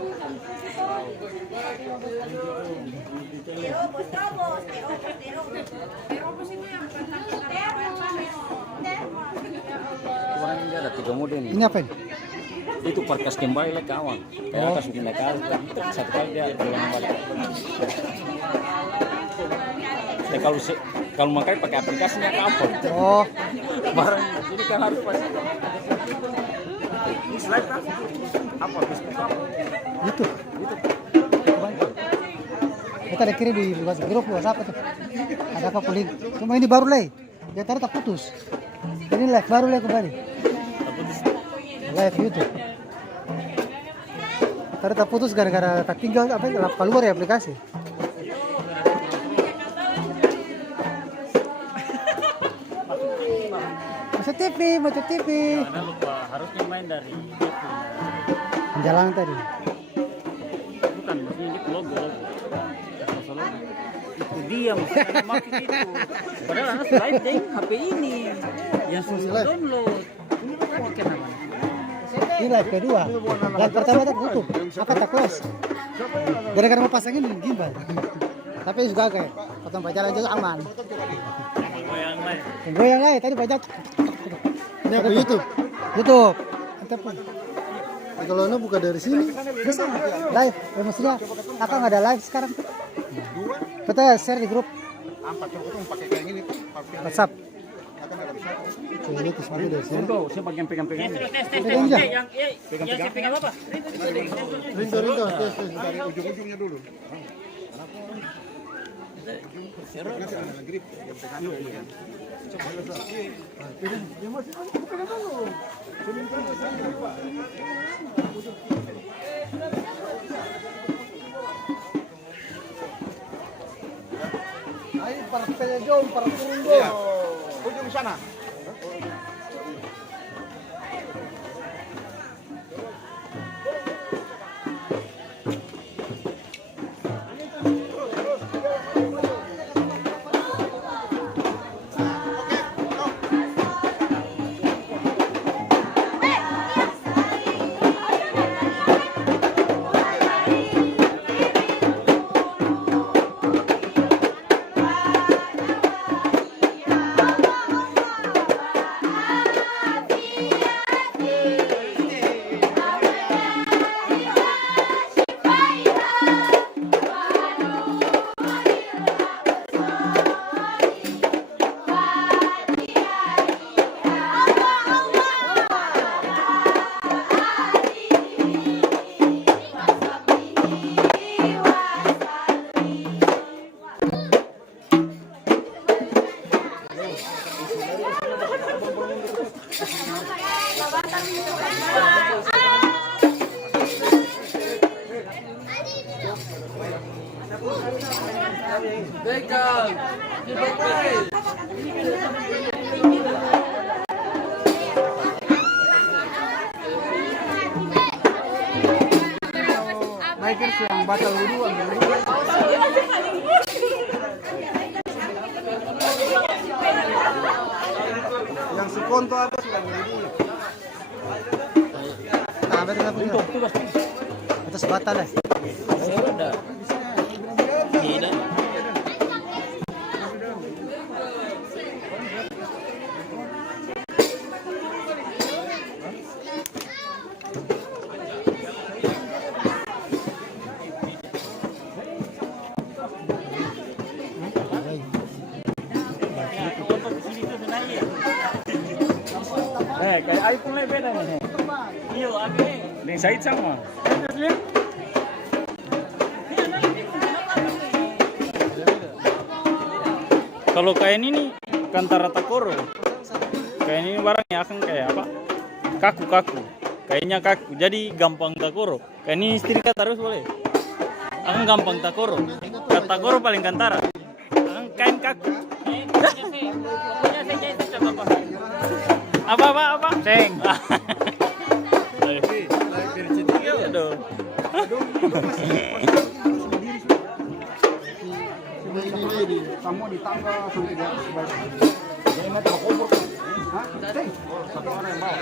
Ini ada 3 mode nih. Ini apa ini? Itu parkas kembali ke awal. Kayak atas mungkin naik kali, satu kali dia pulang balik. Ya, kalau makai pakai aplikasinya kapal. Oh, Barang ini kan harus pasti. Ini slide kan? Apa? gitu. Kita ada kirim di grup WhatsApp itu. Ada apa link? Cuma ini baru lagi. Dia taruh tak putus. Ini live baru lagi kembali. Live YouTube. Taruh tak putus gara-gara tak tinggal apa keluar ya aplikasi. Macet TV. Jangan lupa harusnya main dari Jalan tadi. bukan ini logo. Itu dia maksudnya maksud itu. Padahal anak slide deng HP ini yang susah download. Ini pakai namanya. Ini live kedua. Live pertama tak tutup. Apa tak close? Gara-gara mau pasangin gimbal. Tapi juga kayak potong pacaran aja aman. Goyang lain tadi pajak. Ini apa YouTube? YouTube. Mantap. Kalau ini buka dari sini, bisa live. Maksudnya, apa nggak ada live sekarang? Kita share di grup WhatsApp. Ini tuh semua dari sini. Tuh, saya bagian pegang-pegang. Pegang aja. Yang pegang apa? Ringo, tes dari ujung-ujungnya dulu. Ayo para penjom, para turun dong. Ujung sana. Naikin yang batal wudhu, yang sekonto ada sudah wudhu. Nah, betul punya. Atas batal ya. Tidak. Kayak iPhone lah beda nih. Iya, ada. Nih Said sama. Kalau kayak ini nih Kantara Takoro. Kayak ini barangnya akan kayak apa? Kaku. Kayaknya kaku. Jadi gampang Takoro. Kayak ini setrika terus boleh. Akan gampang Takoro. Takoro paling Kantara. Akan kain kaku. Apa? Ceng. Aduh. Semua di tangga sampai di atas bawah. Jadi nanti mau kubur. Hah? Satu orang yang bawa.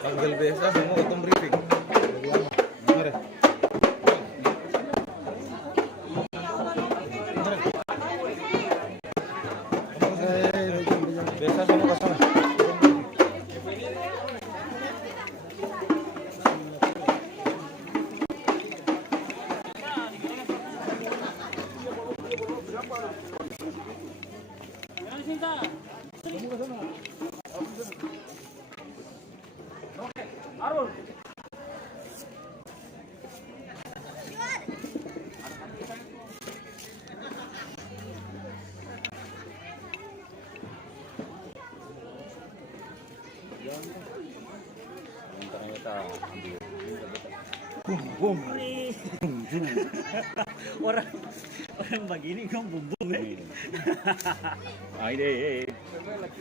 Panggil biasa semua ketemu briefing. Bener ya? Biasa semua ke sana. orang orang begini kan bumbung ah ini lagi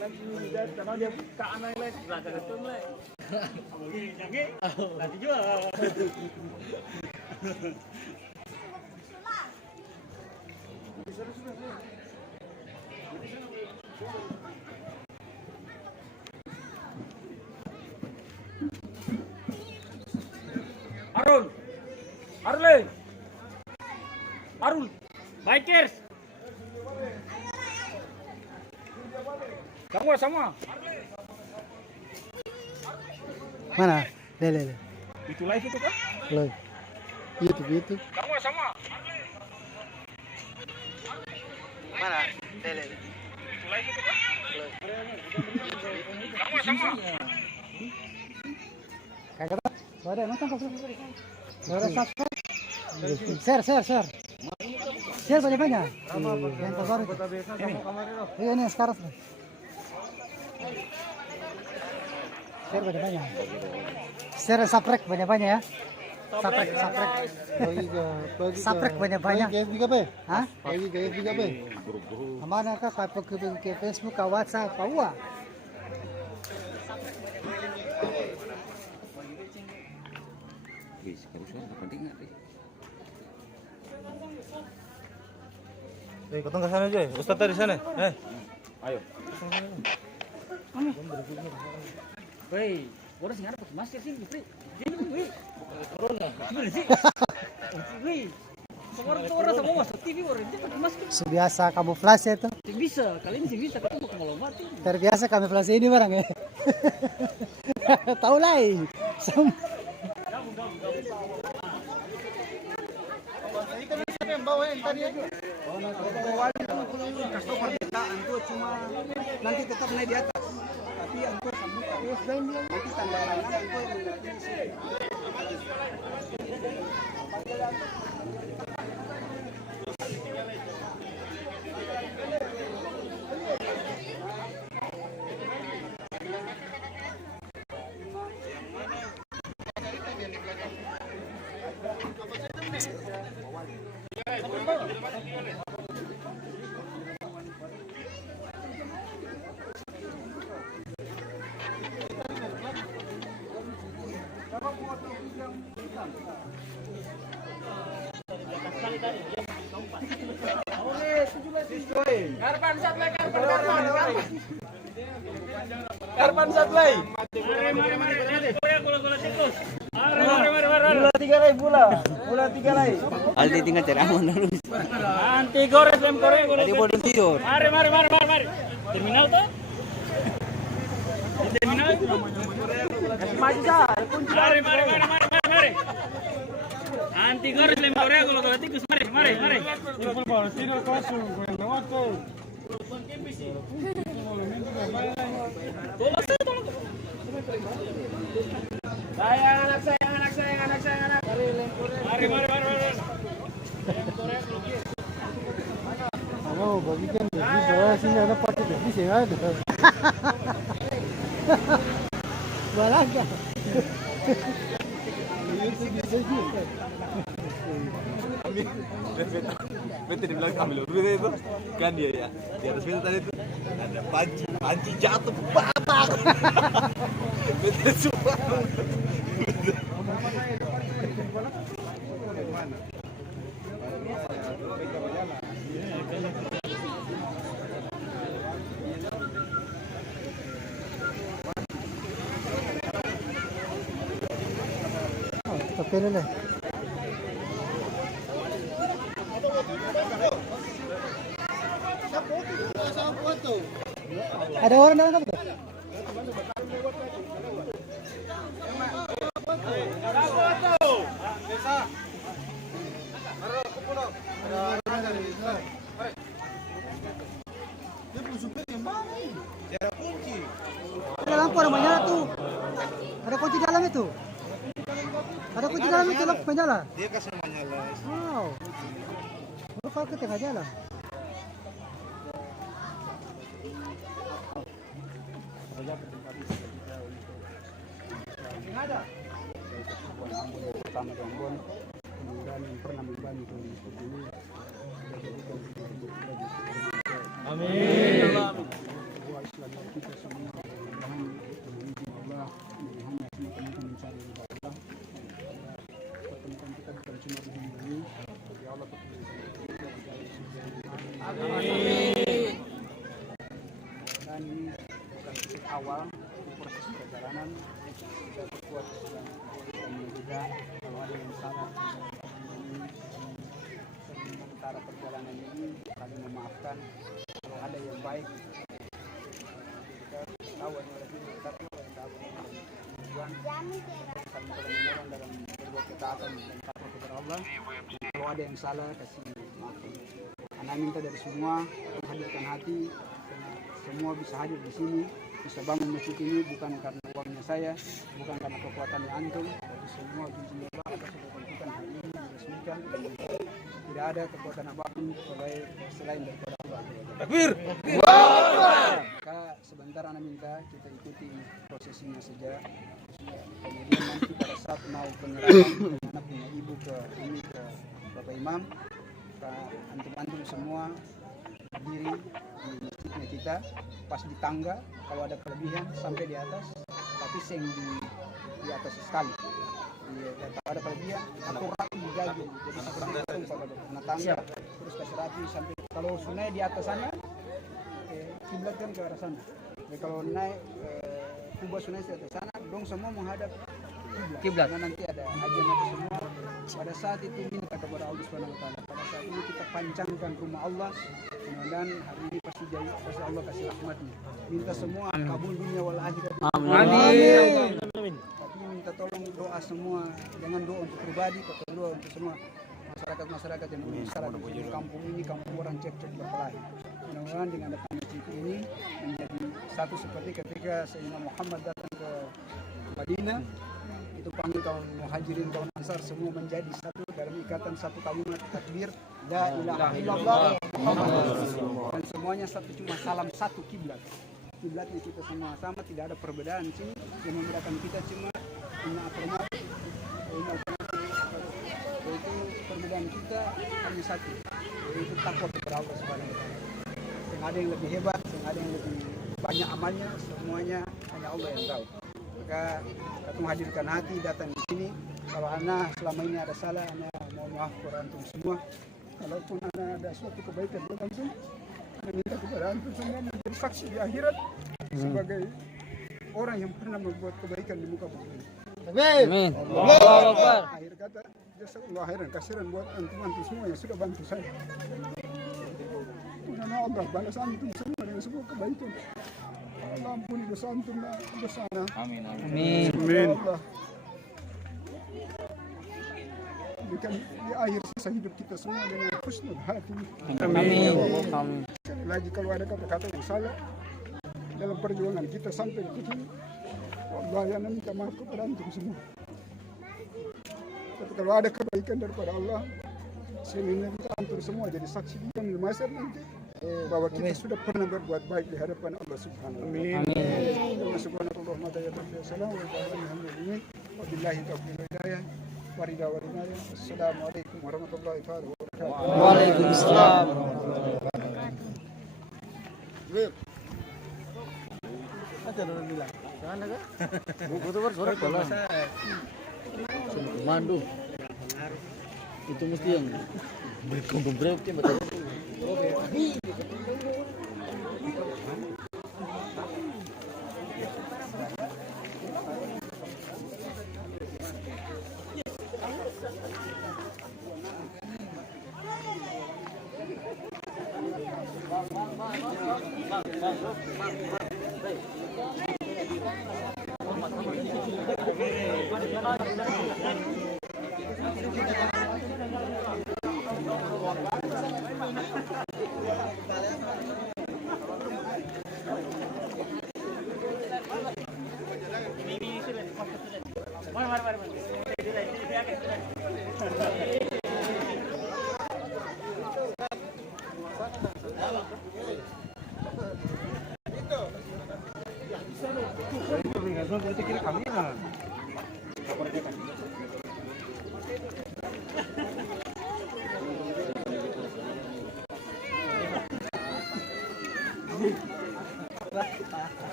karena dia buka anak lagi belakang itu mulai begini jangan nanti juga Arul Arul Arul bikers sama Mana? Lele. itu live itu kan Live. YouTube. sama Mana? Lele. itu live itu kan sama Kagak ada. Ada nonton kok. Ada subscribe. Share. Share banyak-banyak. Yang terbaru. Iya nih sekarang. Share banyak-banyak. Share subscribe banyak-banyak ya. Subscribe. Subscribe banyak-banyak. Guys juga be. Hah? Lagi guys juga be. Mana kah ke Facebook, ke WhatsApp, ke WA? Guys, kalau suara penting nggak deh? Kotong ke sana aja. Ustaz di sana. Ayo. Woi, orang sih pakai masker sih, Fri. Woi. Corona. Gimana sih? Woi. Orang semua masuk TV orang itu pakai masker. Biasa kamuflase itu. Bisa, kali ini sih bisa ketemu ngelompat. Terbiasa kamuflase ini barang ya. Tahu lah. Yang bawa yang tadi aja. Kasih permintaan tuh cuma nanti tetap naik di atas. Tapi untuk nanti tanda tangan itu Karpan Satlay. Mari. Bola tikus. Mari. Bola 3 lay. Aldi tinggal ceramah terus. Anti gores lem Korea. Tadi boleh tidur. Mari. Terminal tuh? Di terminal. Maju sah. Mari. Anti gores lem Korea kalau tikus. Mari. Tidur kosong, gue lewat tuh. Sayang anak. Mari. Halo, bagikan jadi saya sini ada pakai jadi saya ada. Balaga. Itu bisa juga. Bete dibilang ambil duit itu kan dia ya. Di atas bete tadi itu ada panci jatuh babak. Bete sumpah. Oke deh. Ada orang dalam kamu tuh? Ada lampu, ada menyala tuh. Ada kunci dalam itu. Ada kunci dalam itu, lampu menyala. Dia kasih menyala. Wow. Baru kalau ke tengah jalan. Pertama di Ambon, kemudian yang pernah membantu untuk ini. Amin. Bahwa Islam kita semua mudah-mudahan memuji Allah, mudah-mudahan teman-teman mencari ridha Allah. Pertemuan kita bukan cuma di dunia ini, tapi Allah Amin. dan ini bukan titik awal proses perjalanan. Kita berbuat dan juga kalau ada yang salah sementara perjalanan ini saling memaafkan. Kalau ada yang baik kita tahu ada yang lebih tapi yang tahu tujuan saling tolong dalam berbuat ketaatan dan takwa kepada Allah. Kalau ada yang salah kasih maaf. Anak minta dari semua hadirkan hati, semua bisa hadir di sini, bisa bangun masjid ini bukan karena uangnya saya, bukan karena kekuatannya antum, tapi semua izin Allah atas kepentingan hari ini diresmikan. Tidak ada kekuatan apapun selain daripada Allah. Takbir. Maka sebentar anak minta kita ikuti prosesinya saja. Kemudian nanti pada saat mau penyerahan anak punya ibu ke ini ke Bapak Imam, antum-antum semua berdiri di masjidnya kita, pas di tangga kalau ada kelebihan sampai di atas, tapi seng di atas sekali. Kalau ada kelebihan atur rapi digaji, jadi seperti itu kalau ada tangga terus kasih rapi sampai kalau sungai di atas sana, kiblat kan ke arah sana. Jadi kalau naik kubah sungai di atas sana, dong semua menghadap kiblat. Karena nanti ada ajian apa semua. Pada saat itu minta kepada Allah Subhanahu Wa Taala. Pada saat ini kita pancangkan rumah Allah. Mudah-mudahan hari ini pasti Allah kasih rahmatnya. Minta semua kabul dunia wal akhirat. Amin. Tapi minta tolong doa semua, jangan doa untuk pribadi, tapi doa untuk semua masyarakat yang berusaha di kampung ini, kampung orang cek-cek berkelahi. Mudah-mudahan dengan datang masjid ini menjadi satu seperti ketika Sayyidina Muhammad datang ke Madinah, itu panggil kaum muhajirin, kaum ansar semua menjadi satu dalam ikatan satu kalimat takbir la ilaha illallah Muhammadur Rasulullah. Dan semuanya satu, cuma salam satu kiblat. Kiblatnya kita semua sama, tidak ada perbedaan di sini. Yang membedakan kita cuma yaitu perbedaan kita hanya satu, yaitu takwa kepada Allah Subhanahu Wa Taala. Yang ada yang lebih hebat, yang ada yang lebih banyak amalnya, semuanya hanya Allah yang tahu. Maka kita menghadirkan hati datang di sini. Kalau anak selama ini ada salah, anak mohon maaf kepada antum semua. Kalaupun anak ada suatu kebaikan buat antum, anak minta kepada antum semua menjadi saksi di akhirat sebagai orang yang pernah membuat kebaikan di muka bumi ini. Amin. Akhir kata, jazakallahu khairan kasiran buat antum semua yang sudah bantu saya. Mudah-mudahan Allah balas antum semua dengan semua kebaikan. Allah ampuni dosa antum dan dosa anak. Amin. Allah berikan di akhir sisa hidup kita semua dengan husnul hati. Amin. Sekali lagi kalau ada kata-kata yang salah dalam perjuangan kita sampai di sini, Allah yang minta maaf kepada antum semua. Tapi kalau ada kebaikan daripada Allah, saya minta antum semua jadi saksi di yaumil mahsyar nanti bahwa kita sudah pernah berbuat baik di hadapan Allah Subhanahu wa taala. Amin. Subhanallah wa bihamdihi wa billahi taufiq hidayah wa ridha wa ridayah. Assalamualaikum warahmatullahi wabarakatuh. Waalaikumsalam. Komando itu mesti yang berkumpul berarti betul.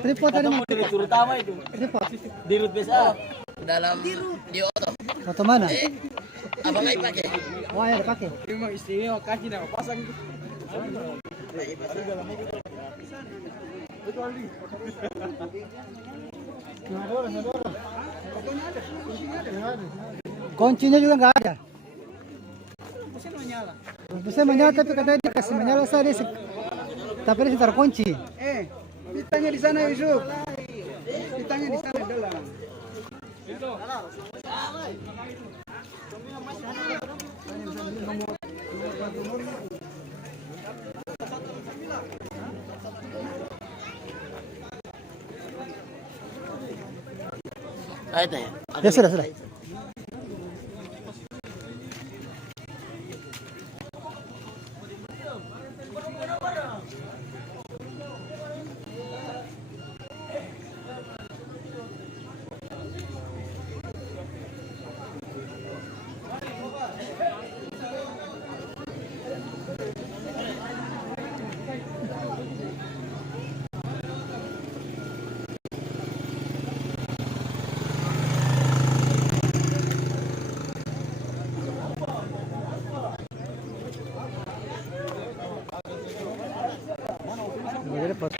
Tripod tadi mau Terutama itu tripod. dirut biasa dalam di oto. Foto mana? Abang nggak pakai. Oh ya dipakai. Memang istrinya kaki nak pasang. Kuncinya juga nggak ada. Mesin menyala. Bisa menyala tapi katanya dikasih menyala saya tapi dia taruh kunci. Ditanya di sana Yusuf. Ditanya di sana dalam. Ada ya? Ya sudah.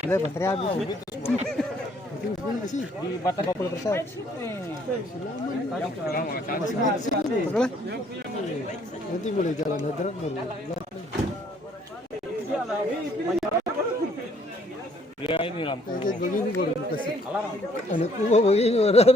Jadi baterai habis. Di batas 20%. Nanti boleh jalan darat baru. Dia ini lampu. Kayak begini baru dikasih. Anakku begini baru.